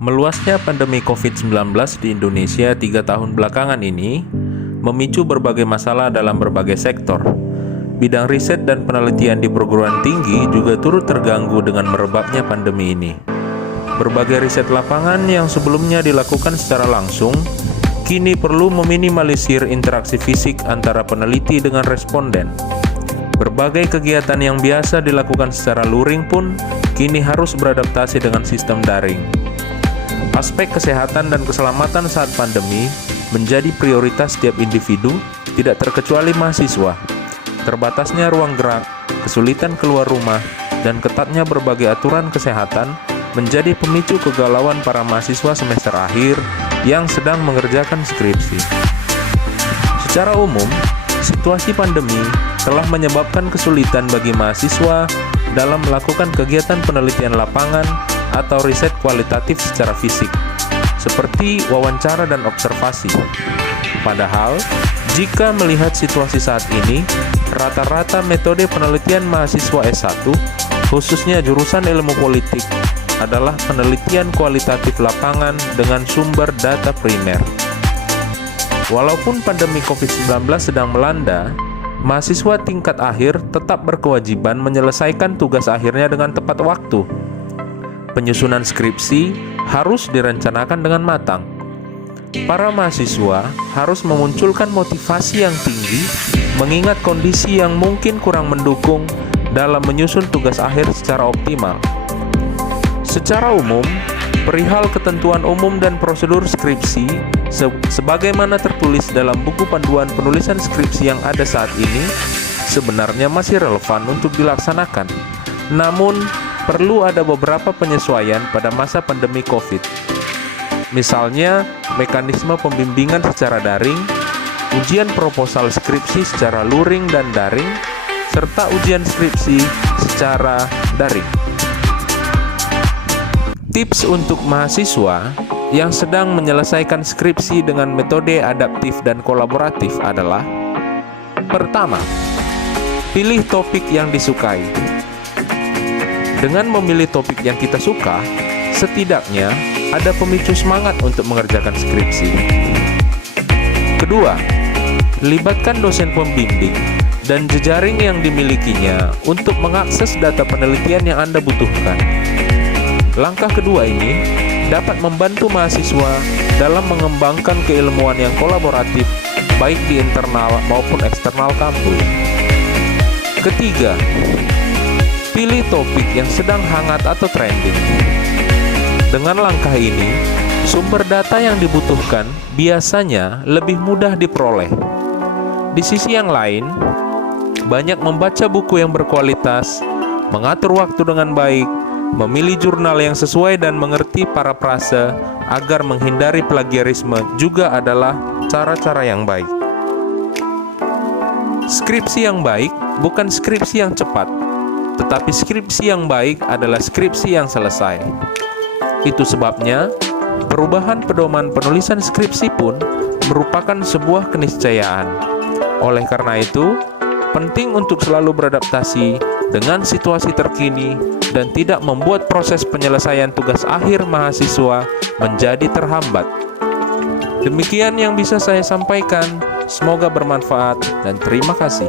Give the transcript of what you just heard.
Meluasnya pandemi COVID-19 di Indonesia 3 tahun belakangan ini memicu berbagai masalah dalam berbagai sektor. Bidang riset dan penelitian di perguruan tinggi juga turut terganggu dengan merebaknya pandemi ini. Berbagai riset lapangan yang sebelumnya dilakukan secara langsung, kini perlu meminimalisir interaksi fisik antara peneliti dengan responden. Berbagai kegiatan yang biasa dilakukan secara luring pun kini harus beradaptasi dengan sistem daring. Aspek kesehatan dan keselamatan saat pandemi menjadi prioritas setiap individu, tidak terkecuali mahasiswa. Terbatasnya ruang gerak, kesulitan keluar rumah, dan ketatnya berbagai aturan kesehatan menjadi pemicu kegalauan para mahasiswa semester akhir yang sedang mengerjakan skripsi. Secara umum, situasi pandemi telah menyebabkan kesulitan bagi mahasiswa dalam melakukan kegiatan penelitian lapangan atau riset kualitatif secara fisik, seperti wawancara dan observasi. Padahal, jika melihat situasi saat ini, rata-rata metode penelitian mahasiswa S1, khususnya jurusan ilmu politik, adalah penelitian kualitatif lapangan dengan sumber data primer. Walaupun pandemi COVID-19 sedang melanda, mahasiswa tingkat akhir tetap berkewajiban menyelesaikan tugas akhirnya dengan tepat waktu. Penyusunan skripsi harus direncanakan dengan matang. Para mahasiswa harus memunculkan motivasi yang tinggi, mengingat kondisi yang mungkin kurang mendukung dalam menyusun tugas akhir secara optimal. Secara umum, perihal ketentuan umum dan prosedur skripsi, sebagaimana tertulis dalam buku panduan penulisan skripsi yang ada saat ini, sebenarnya masih relevan untuk dilaksanakan. Namun, perlu ada beberapa penyesuaian pada masa pandemi COVID. Misalnya, mekanisme pembimbingan secara daring, ujian proposal skripsi secara luring dan daring, serta ujian skripsi secara daring. Tips untuk mahasiswa yang sedang menyelesaikan skripsi dengan metode adaptif dan kolaboratif adalah: pertama, pilih topik yang disukai. Dengan memilih topik yang kita suka, setidaknya ada pemicu semangat untuk mengerjakan skripsi. Kedua, libatkan dosen pembimbing dan jejaring yang dimilikinya untuk mengakses data penelitian yang Anda butuhkan. Langkah kedua ini dapat membantu mahasiswa dalam mengembangkan keilmuan yang kolaboratif, baik di internal maupun eksternal kampus. Ketiga, pilih topik yang sedang hangat atau trending. Dengan langkah ini, sumber data yang dibutuhkan biasanya lebih mudah diperoleh. Di sisi yang lain, banyak membaca buku yang berkualitas, mengatur waktu dengan baik, memilih jurnal yang sesuai dan mengerti parafrase agar menghindari plagiarisme juga adalah cara-cara yang baik. Skripsi yang baik bukan skripsi yang cepat, tetapi skripsi yang baik adalah skripsi yang selesai. Itu sebabnya, perubahan pedoman penulisan skripsi pun merupakan sebuah keniscayaan. Oleh karena itu, penting untuk selalu beradaptasi dengan situasi terkini dan tidak membuat proses penyelesaian tugas akhir mahasiswa menjadi terhambat. Demikian yang bisa saya sampaikan. Semoga bermanfaat dan terima kasih.